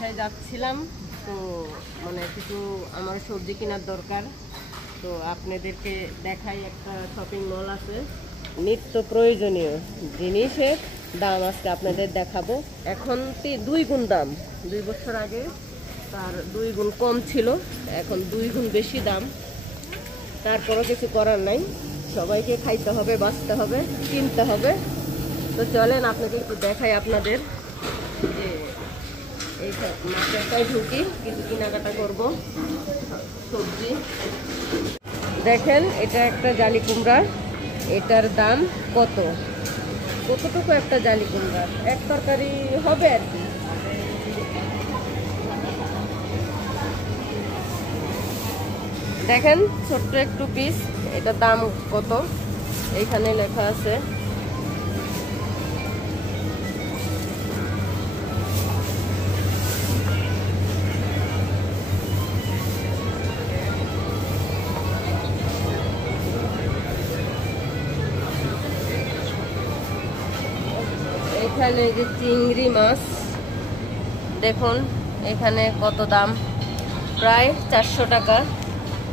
বাসায় যাচ্ছিলাম, তো মানে কিছু আমার সবজি কেনার দরকার, তো আপনাদেরকে দেখাই। একটা শপিং মল আছে, নিত্য প্রয়োজনীয় জিনিসের দাম আজকে আপনাদের দেখাবো। এখন 2 গুণ দাম, 2 বছর আগে তার 2 গুণ কম ছিল, এখন 2 গুণ বেশি দাম। তারপরও কিছু করার নাই, সবাইকে খাইতে হবে, বাঁচতে হবে, কিনতে হবে। তো চলেন আপনাকে একটু দেখাই আপনাদের যে এই মার্কেটটায় ঢুকি, কিছু কেনাকাটা করবো সবজি। দেখেন, এটা একটা জালি কুমড়া, এটার দাম কতটুকু একটা জালি কুমড়া, এক তরকারি হবে আর কি। দেখেন ছোট্ট একটু পিস, এটার দাম কত এইখানে লেখা আছে। এখানে যে চিংড়ি মাছ, দেখুন এখানে কত দাম, প্রায় 400 টাকা,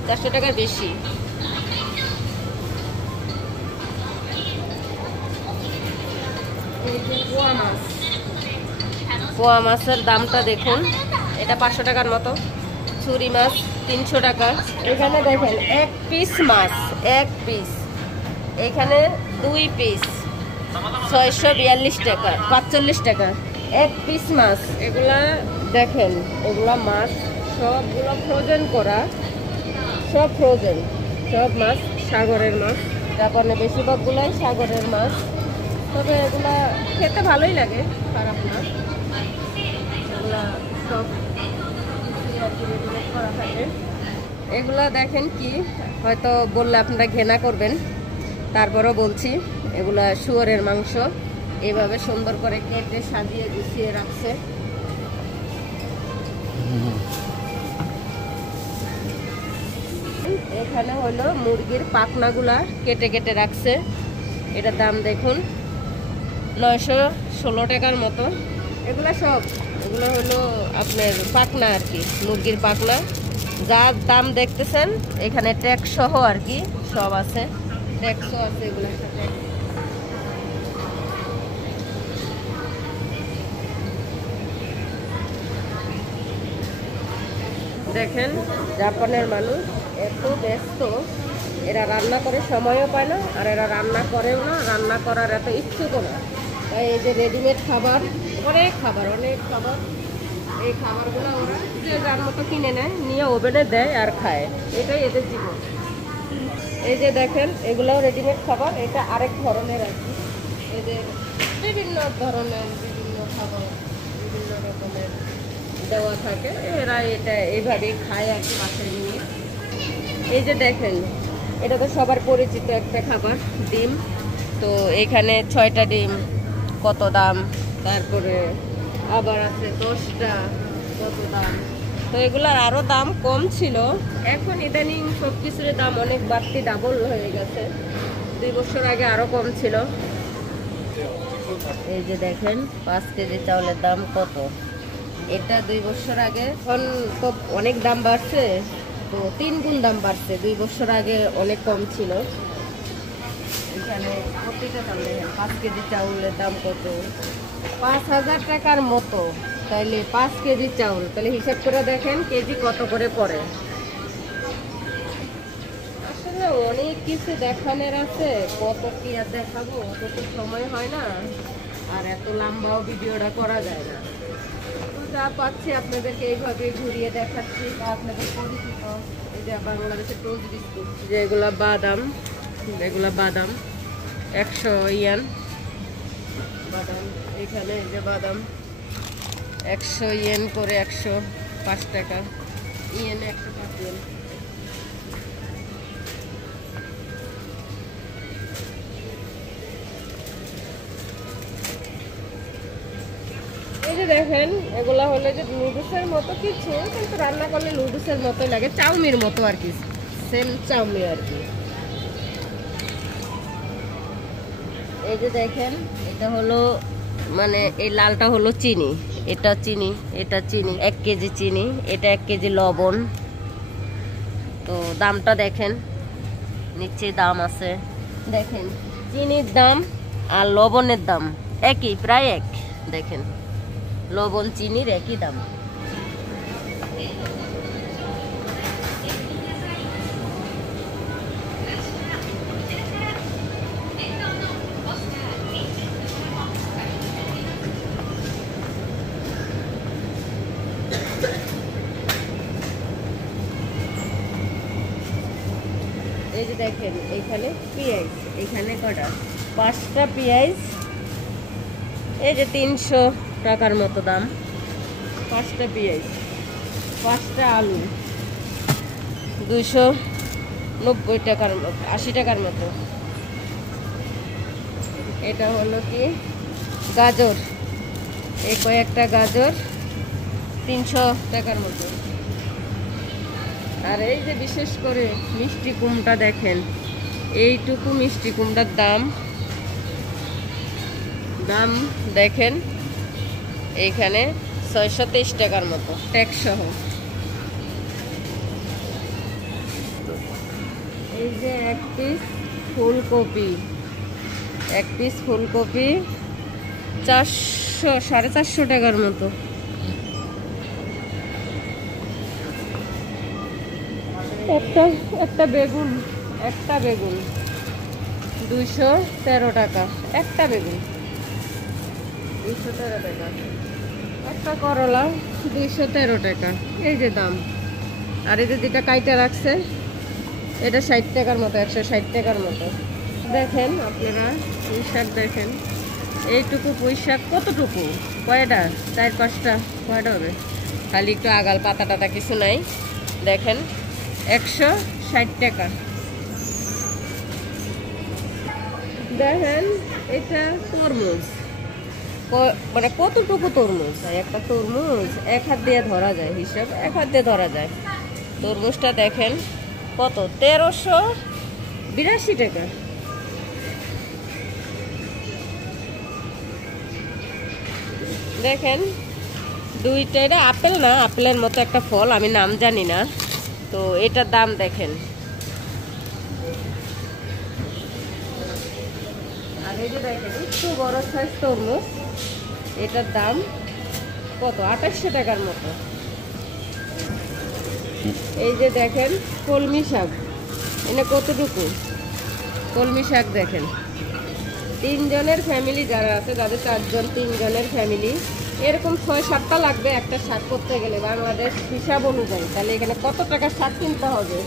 400 টাকার বেশি। এই যে পোয়া মাছের দামটা দেখুন, এটা 500 টাকার মতো। ছুরি মাছ 300 টাকা। এখানে দেখেন এক পিস মাছ, এক পিস, এখানে 2 পিস 642 টাকা, 45 টাকা এক পিস মাছ। এগুলা দেখেন, এগুলা মাছ সবগুলো ফ্রোজেন করা, সব ফ্রোজেন, সব মাছ সাগরের মাছ। তারপরে বেশিরভাগগুলাই সাগরের মাছ, তবে এগুলা খেতে ভালোই লাগে, খারাপ না। এগুলা সব রেডিমেড করা থাকে। এগুলা দেখেন কি, হয়তো বললে আপনারা ঘেনা করবেন, তারপরও বলছি, এগুলা শুয়োরের মাংস, এভাবে সুন্দর করে কেটে সাজিয়ে গুছিয়ে রাখছে। এখানে হলো মুরগির পাখনাগুলা কেটে কেটে রাখছে, এটার দাম দেখুন 916 টাকার মতো। এগুলো হলো আপনার পাখনা আর কি, মুরগির পাখনা। যার দাম দেখতেছেন এখানে ট্যাক্স সহ আর কি সব আছে, ট্যাক্সও আছে এগুলোর সাথে। দেখেন জাপানের মানুষ এত ব্যস্ত, এরা রান্না করে সময়ও পায় না, আর এরা রান্না করেও না, রান্না করার এত ইচ্ছুকও না। তাই এই যে রেডিমেড খাবার, অনেক খাবার, এই খাবারগুলো ওরা যে যার মতো কিনে নেয়, নিয়ে ওভেনে দেয় আর খায়, এটাই এদের জীবন। এই যে দেখেন এগুলোও রেডিমেড খাবার, এটা আরেক ধরনের আর কি। এদের বিভিন্ন ধরনের বিভিন্ন খাবার, বিভিন্ন রকমের দেওয়া থাকে, এরা এটা এইভাবেই খায় আর কি বাসায় নিয়ে। এই যে দেখেন, এটা তো সবার পরিচিত একটা খাবার, ডিম। তো এখানে 6টা ডিম কত দাম, তারপরে আবার আছে 10টা কত দাম। তো এগুলার আরো দাম কম ছিল, এখন ইদানিং সব কিছুর দাম অনেক বাড়তি, ডাবল হয়ে গেছে। 2 বছর আগে আরো কম ছিল। এই যে দেখেন 5 কেজি চাউলের দাম কত, এটা 2 বছর আগে, এখন তো অনেক দাম বাড়ছে, তো 3 গুণ দাম বাড়ছে। 2 বছর আগে অনেক কম ছিল। এখানে প্রতিটা চাউলে 5 কেজি চাউলের দাম কত, 5000 টাকার মতো। তাইলে 5 কেজি চাউল, তাহলে হিসাব করে দেখেন কেজি কত করে পড়ে। আসলে অনেক কিছু দেখানোর আছে, কত কি আর দেখাবো, অত তো সময় হয় না, আর এত লম্বাও ভিডিওটা করা যায় না। যা পাচ্ছি আপনাদেরকে এইভাবে ঘুরিয়ে দেখাচ্ছি। আপনাদের পরিচিত এই যে বাংলাদেশের টোস্ট বিস্কুট, যেগুলা বাদাম, এগুলা বাদাম 100 ইয়েন বাদাম। এখানে এই যে বাদাম 100 ইয়েন করে, 105 টাকা ইয়েনে 105 ইয়েন। এই যে দেখেন, এগুলা হলো যে নুডলসের মতো কিছু, কিন্তু রান্না করলে নুডলসের মতোই লাগে, চাউমির মতো আর কি, সেম চাউমি আর কি। এই যে দেখেন, এটা হলো মানে এই লালটা হলো চিনি, এটা চিনি, এটা চিনি 1 কেজি চিনি, এটা 1 কেজি লবণ। তো দামটা দেখেন, নিচে দাম আছে দেখেন। চিনির দাম আর লবণের দাম একই, প্রায় এক। দেখেন লবণ চিনির একই দাম। এই যে দেখেন এইখানে পেঁয়াজ, এইখানে কটা 5টা পেঁয়াজ, এই যে 300 টাকার মতো দাম। 5টা পেঁয়াজ, 5টা আলু 290 টাকার মতো, 80 টাকার মতো। এটা হলো কি গাজর, এই কয়েকটা গাজর 300 টাকার মতো। আর এই যে বিশেষ করে মিষ্টি কুমড়া দেখেন, এইটুকু মিষ্টি কুমড়ার দাম দেখেন এইখানে 623 টাকার মতো, ট্যাক্স সহ। এই যে 1 পিস ফুলকপি, 1 পিস ফুলকপি 400 450 টাকার মতো। একটা বেগুন, 213 টাকা একটা বেগুন, 213 টাকা। একটা করলা 213 টাকা, এই যে দাম। আর এই যে যেটা কাইটা রাখছে এটা 60 টাকার মতো, 160 টাকার মতো। দেখেন আপনারা পুঁই শাক দেখেন, এইটুকু পুঁই শাক কতটুকু, কয়টা 4-5টা, কয়টা হবে, খালি একটু আগাল, পাতা টাতা কিছু নাই। দেখেন 160 টাকা। দেখেন এটা তরমুজ, মানে কতটুকু তরমুজ, একটা তরমুজ 1 হাত দিয়ে ধরা যায়, হিসাব 1 হাত দিয়ে ধরা যায়। তরমুজটা দেখেন কত, 1382 টাকা। দেখেন দুইটা, এটা আপেল না, আপেলের মতো একটা ফল, আমি নাম জানি না। তো এটার দাম দেখেন। আর এই যে দেখেন একটু বড় সাইজ তরমুজ, এটার দাম কত, 2800 টাকার মতো। এই যে দেখেন কলমি শাক, এটা কতটুকু কলমি শাক দেখেন। 3 জনের ফ্যামিলি যারা আছে, যাদের 4 জন, 3 জনের ফ্যামিলি, এরকম 6-7টা লাগবে একটা শাক করতে গেলে বাংলাদেশ হিসাব অনুযায়ী। তাহলে এখানে কত টাকা শাক কিনতে হবে।